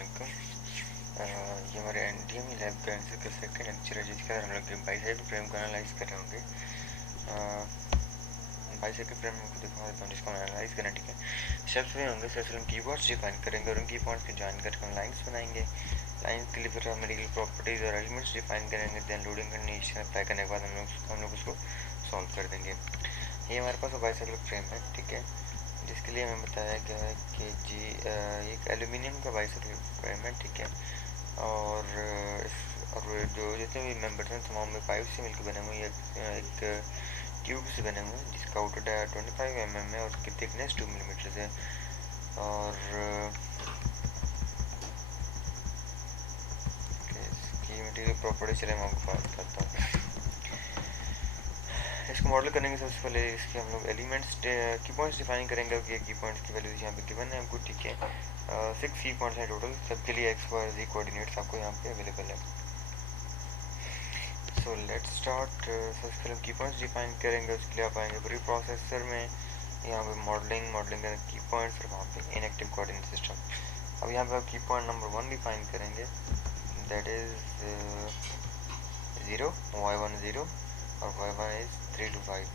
ये हमारे NDM lab का आंसर का सेकंड लेक्चर है, जिसके अंदर हम लोग बाइसेक्ल फ्रेम को एनालाइज कर रहे होंगे। बाइसेक्ल फ्रेम को दिखा देता हूँ, जिसको एनालाइज करना। ठीक है, स्टेप्स में होंगे। सबसे हम कीवर्ड्स डिफाइन करेंगे और उन कीवर्ड्स को जान करके हम लाइन्स बनाएंगे। लाइन्स के लिए फिर मेडिकल प्रॉपर्टीज और एलिमेंट्स डिफाइन करेंगे। देन लोडिंग कंडीशन अप्लाई करने के बाद हम लोग उसको सॉल्व कर देंगे। ये हमारे पास बाइसेक्ल फ्रेम है, ठीक है, जिसके लिए हमें बताया गया है कि एक एल्यूमिनियम का बाइसेक्ल फ्रेम है, ठीक है। और जो जितने भी मेंबर्स हैं तमाम में पाइप से मिलकर बने हुए एक ट्यूब से बने हुए हैं, जिसका आउटर डाया 25 mm है और उसकी थिकनेस 2 mm है। और इसकी मटेरियल प्रॉपर्टी चले मैं आपको बात करता हूँ। इसको मॉडल करने के सबसे पहले इसके हम लोग एलिमेंट्स की पॉइंट्स डिफाइन करेंगे। कि की पॉइंट्स की वैल्यूज यहाँ पे गिवन है हमको, ठीक है। 6 की पॉइंट्स हैं टोटल, सबके लिए एक्स वाई जी कोऑर्डिनेट्स आपको यहाँ पे अवेलेबल है। So let's start. सबसे पहले की पॉइंट्स डिफाइन करेंगे, उसके लिए आप आएंगे प्री प्रोसेसर में। यहाँ पे मॉडलिंग का की पॉइंट्स और वहाँ पे इनएक्टिव कोऑर्डिनेट सिस्टम। अब यहाँ पे आप की पॉइंट नंबर 1 डिफाइन करेंगे, दैट इज 0, y1 0 और y1 इज 3 to 5।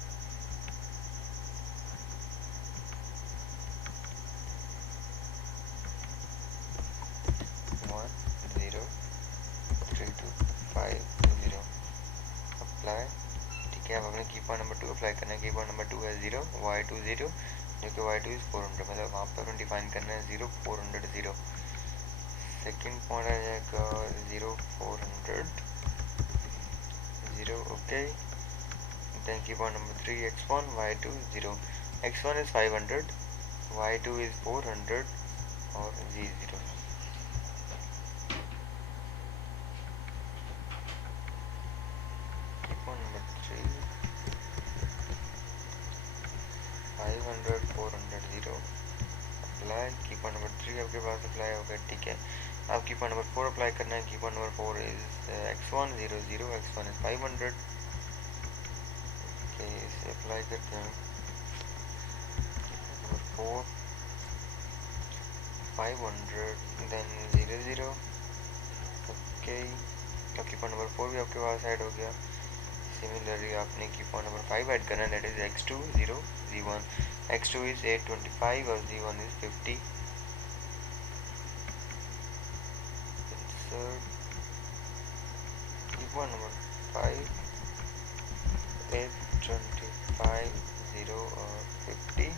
अप्लाई, ठीक है। अब हमने की पॉइंट नंबर 2 अप्लाई करना है। की पॉइंट नंबर 2 है 0, y2 0, जो कि y2 इज 400, मतलब वहाँ पर हमें डिफाइन करना है 0 400 0। सेकेंड पॉइंट आ जाएगा 0 400 0, ओके। देन की point number 3 x1 y2 0, x1 is 500, y2 is 400 और z 0। की पॉइंट नंबर 3 500 400 0 अप्लाई। की पॉइंट नंबर 3 आपके पास अप्लाई हो गया, ठीक है। अब की पॉइंट नंबर 4 अप्लाई करना है। Key point number 4 is x1 0 0, x1 is 500, okay. इसे अप्लाई करते हैं। Number 4 500 then 0 0, okay. अब की पॉइंट नंबर 4 भी आपके पास ऐड हो गया। सिमिलरली आपने की पॉइंट नंबर 5 ऐड करना है, that is x2 0 z1, x2 is 825 और z1 इज 50। की पॉइंट नंबर 5 825 0 और 50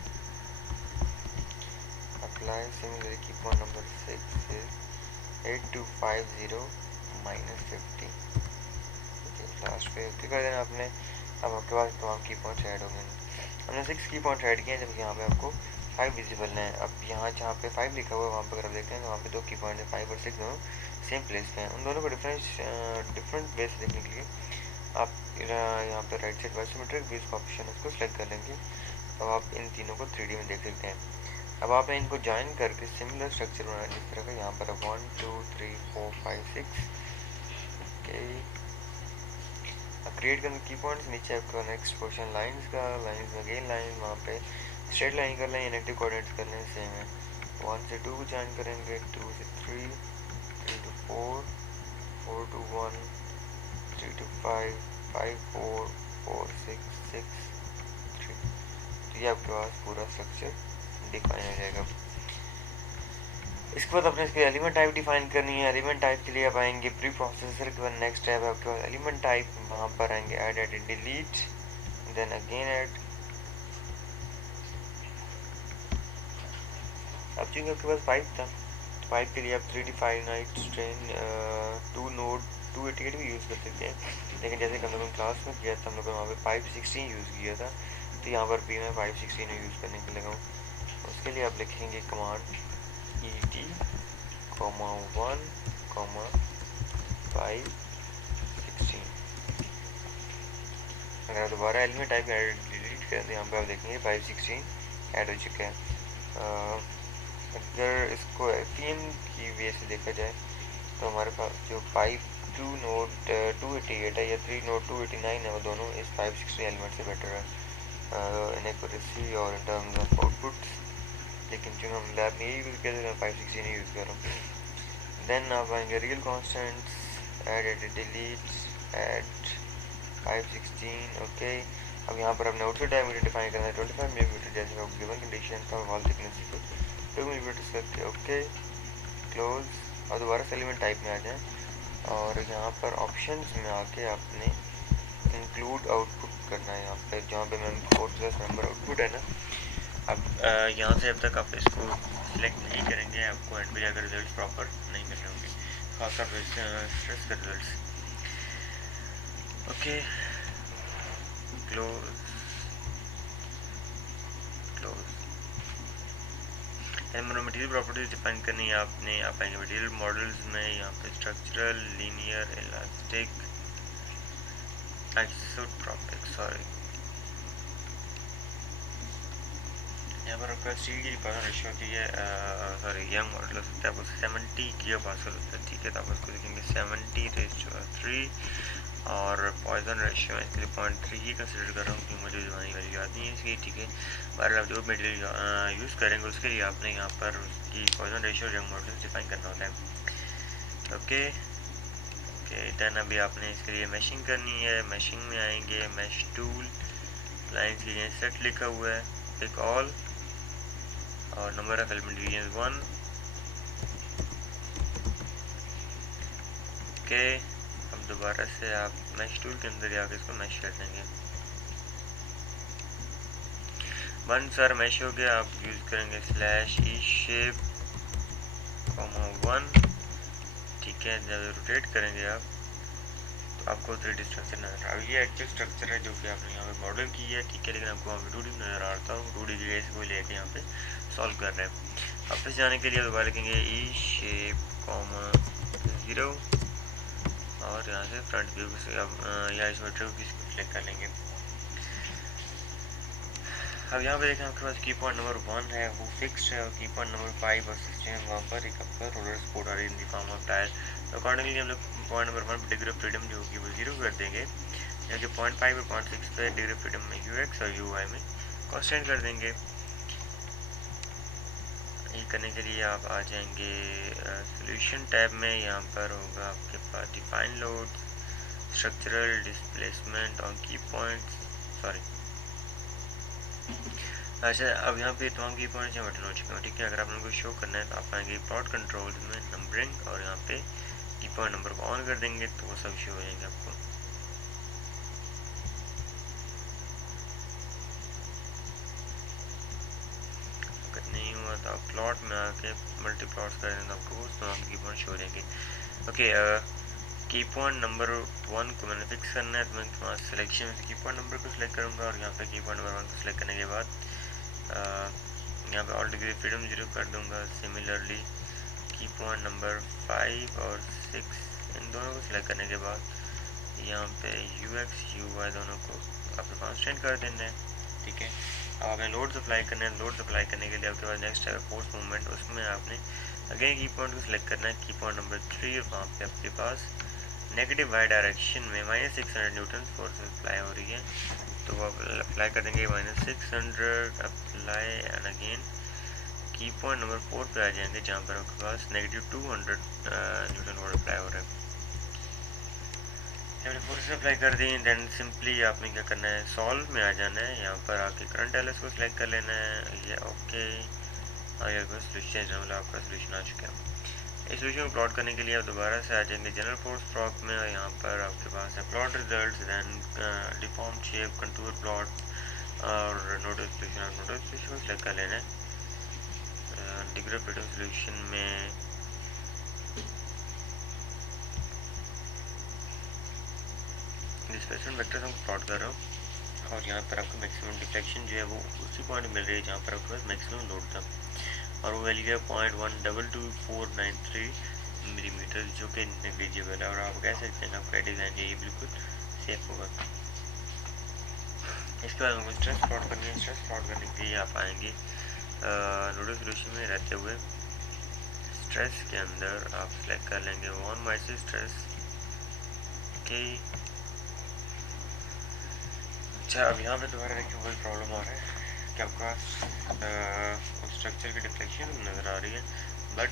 अप्लाई। सिमिलरली की point number 6 is 8250 minus 50, last पे ओके कर देना आपने। अब आपके पास तमाम की पॉइंट्स ऐड हो गए। हमने 6 की पॉइंट्स ऐड किए हैं, जबकि यहाँ पे आपको 5 विजिबल है। अब यहाँ जहाँ पे 5 लिखा हुआ है वहाँ पे अगर आप देखते हैं तो वहाँ पे 2 की पॉइंट है, 5 और 6 दोनों सेम प्लेस पे हैं। उन दोनों को डिफरेंट वे से देखने के लिए आप यहाँ पे राइट साइड बाइसोमेट्रिक व्यूज का ऑप्शन उसको सेलेक्ट कर लेंगे। अब आप इन तीनों को 3D में देख सकते हैं। अब आपने इनको ज्वाइन करके सिमिलर स्ट्रक्चर बनाना है, जिस तरह का यहाँ पर 1 2 3 4 5 6, ओके। क्रिएट करने की पॉइंट्स नीचे आपका नेक्स्ट पोर्शन लाइंस का, लाइंस अगेन लाइन, वहाँ पे स्ट्रेट लाइन कर लें, इनएक्टिव कोऑर्डिनेट्स कर लें, सेम है। 1 से 2 को ज्वाइन करेंगे, 2 से 3, 3 to 4, 4 to 1, 3 to 5, 5 4, 4 6 6 3। तो ये आपके पास पूरा स्ट्रक्चर डिफाइन हो जाएगा। इसके बाद अपने इसके एलिमेंट टाइप डिफाइन करनी है। एलिमेंट टाइप के लिए आप आएंगे प्री प्रोसेसर के बाद नेक्स्ट टाइप है आपके पास एलिमेंट टाइप, वहाँ पर आएंगे add edit delete, then again add. अब चूँकि आपके पास पाइप था, तो पाइप के लिए आप 3D फाइनाइट स्ट्रेन 2 नोड 288 भी यूज़ कर सकते हैं, लेकिन जैसे कि हम लोगों ने क्लास में किया था, हम लोगों ने वहाँ पे पाइप 16 यूज़ किया था, तो यहाँ पर भी मैं पाइप 16 यूज़ करने के लगा हूँ। उसके लिए आप लिखेंगे कमांड ED, 1, 5 16। अगर आप दोबारा एलिमेंट टाइप डिलीट करें तो यहाँ पे आप देखेंगे 5 16 ऐड हो चुका है। अगर इसको FEM की वे से देखा जाए तो हमारे पास जो 2 नोड 288 है या 3 नोड 289 है, वो दोनों इस 516 एलिमेंट से बेटर है इन एक्यूरेसी और इन टर्म्स ऑफ आउटपुट। लेकिन जो हम लैब में यही यूज़ किया था, 516 यूज़ कर रहा हूँ। देन आप आएंगे real constants, add delete, add 516। Okay, अब यहाँ पर अपने आउटपुट डायमीटर डिफाइन करना है 25 मिलीमीटर, जैसे आप गिवन कंडीशन का वॉल थिकनेस 2 मिलीमीटर करके ओके क्लोज। और दोबारा से एलिमेंट टाइप में आ जाए और यहाँ पर ऑप्शंस में आके आपने इंक्लूड आउटपुट करना है। यहाँ पे जहाँ पे मैम 4+ नंबर आउटपुट है ना, अब यहाँ से अब तक आप इसको सिलेक्ट नहीं करेंगे, आपको एंड पे जाकर रिजल्ट प्रॉपर नहीं मिल रहे होंगे, खासतौर पर स्ट्रेस का result. Okay close close. Material properties define करनी है आपने। आप आएंगे मटेरियल मॉडल्स में, यहाँ पे structural, linear, elastic, isotropic, sorry यहाँ पर आपका स्टील की डिपॉजिट रेशियो होती है, सॉरी यंग मॉडल हो सकता है, आपको 70 गिगा पास्कल होता है, ठीक है। तो आप उसको लिखेंगे 70/3 और पॉइजन रेशियो इसके लिए 0.3 ही कंसिडर कर रहा हूँ क्योंकि मुझे जवानी वैल्यू याद नहीं है इसकी, ठीक है। पर आप जो मटेरियल यूज़ करेंगे उसके लिए आपने यहाँ पर उसकी Poisson ratio young model define करना होता है। ओके ओके देन अभी आपने इसके लिए मैशिंग करनी है। मैशिंग में आएंगे, मैश टूल, लाइन्स की जगह सेट लिखा हुआ है, पिक ऑल और number of element division 1। Okay अब दोबारा से आप मैश टूल के अंदर जाकर इसको मैश कर देंगे। वन सार मैश हो गया, आप यूज़ करेंगे /e शेप 1, ठीक है। जब रोटेट करेंगे आप तो आपको 3D स्ट्रक्चर नजर आ रहा है। ये एक्चुअल स्ट्रक्चर है जो कि आपने यहाँ पे मॉडल की है, ठीक है, लेकिन आपको वहाँ पे 2D नजर आ रहा है। 2D की केस को लेके यहाँ पे सॉल्व कर रहे हैं। वापस जाने के लिए दोबारा लिखेंगे E शेप 0 और यहाँ से फ्रंट व्यू से अब या आइसोमेट्रिक व्यू को सिलेक्ट कर लेंगे। अब यहाँ पे देखें आपके पास की पॉइंट नंबर 1 है वो फिक्स्ड है और की पॉइंट नंबर 5 और 6 है वहाँ पर एक आपका रोलर सपोर्ट आ रही है in the form of tyre. तो अकॉर्डिंगली हम लोग पॉइंट नंबर 1 पर डिग्री ऑफ फ्रीडम जो होगी वो 0 कर देंगे, जबकि पॉइंट 5 और पॉइंट 6 पे डिग्री ऑफ फ्रीडम में UX और UI में कॉन्स्टेंट कर देंगे। ये करने के लिए आप आ जाएंगे सोल्यूशन टैब में, यहाँ पर होगा आपके पास डिफाइन लोड, स्ट्रक्चरल डिस्प्लेसमेंट और की पॉइंट, सॉरी अच्छा अब यहाँ पे तमाम की पॉइंट्स यहाँ बटन हो चुके हैं, ठीक है। अगर आप उनको शो करना है तो आप आएंगे प्लॉट कंट्रोल में नंबरिंग और यहाँ पे की पॉइंट नंबर को ऑन कर देंगे तो वो सब शो हो जाएंगे आपको। अगर नहीं हुआ तो आप प्लॉट में आके मल्टी प्लॉट्स कर देंगे, आपको वो तमाम की पॉइंट शो हो जाएंगे। ओके की पॉइंट नंबर 1 को मैंने फिक्स करना है तो मैं वहाँ सिलेक्शन में की पॉइंट नंबर को सिलेक्ट करूँगा और यहाँ पे की पॉइंट नंबर 1 को सिलेक्ट करने के बाद यहाँ पे ऑल डिग्री फ्रीडम 0 कर दूंगा। सिमिलरली की पॉइंट नंबर 5 और 6 इन दोनों को सिलेक्ट करने के बाद यहाँ पे UX UI दोनों को आपको कांस्टेंट कर देना है, ठीक है। अब आपने लोड सप्लाई करना है। लोड सप्लाई करने के लिए आपके पास नेक्स्ट है फोर्स मूवमेंट, उसमें आपने अगेन की पॉइंट को सिलेक्ट करना है, की पॉइंट नंबर 3 और वहाँ पे आपके पास नेगेटिव वाई डायरेक्शन में -600 न्यूटन फोर्स अप्लाई हो रही है तो वो अप्लाई कर देंगे -600 अप्लाई एंड अगेन की पॉइंट नंबर 4 पे आ जाएंगे जहाँ पर आपके पास -200 न्यूटन वोल्ट अप्लाई हो रहा है। जब फोर्स अप्लाई कर दी देन सिंपली आपने क्या करना है, सॉल्व में आ जाना है, यहाँ पर आके करंट एलएस को सिलेक्ट कर लेना है, ये ओके और ये सोल्यूशन मतलब आपका सोल्यूशन आ चुका है। इस सोल्यूशन को प्लॉट करने के लिए आप दोबारा से आ जाएंगे जनरल फोर्स प्लॉट में और यहाँ पर आपके पास है plot results, then deform shape, contour plot और नोटिस सोल्यूशन। नोटिस सोल्यूशन को सिलेक्ट कर लेना है। डिग्री ऑफ फ्रीडम सोल्यूशन में डिस्प्लेसमेंट वेक्टर्स हम प्लॉट कर रहा हूँ और यहाँ पर आपको मैक्सिमम डिफ्लेक्शन जो है वो उसी पॉइंट मिल रही है जहाँ पर आपके पास मैक्सिमम लोड था और वो वैल्यू है 0.122493 मिलीमीटर जो कि नेग्लिजिबल है और आप कह सकते हैं आपका डिज़ाइन ये बिल्कुल सेफ होगा। इसके बाद हमको स्ट्रेस प्लॉट करनी है। स्ट्रेस प्लॉट करने के लिए आप आएंगे नोडल सोल्यूशन में रहते हुए स्ट्रेस के अंदर आप सेलेक्ट कर लेंगे वॉन माइसिस स्ट्रेस के। अच्छा अब यहाँ पे दोबारा देखिए वही प्रॉब्लम आ रहा है कि आपका स्ट्रक्चर की डिफ्लेक्शन नज़र आ रही है बट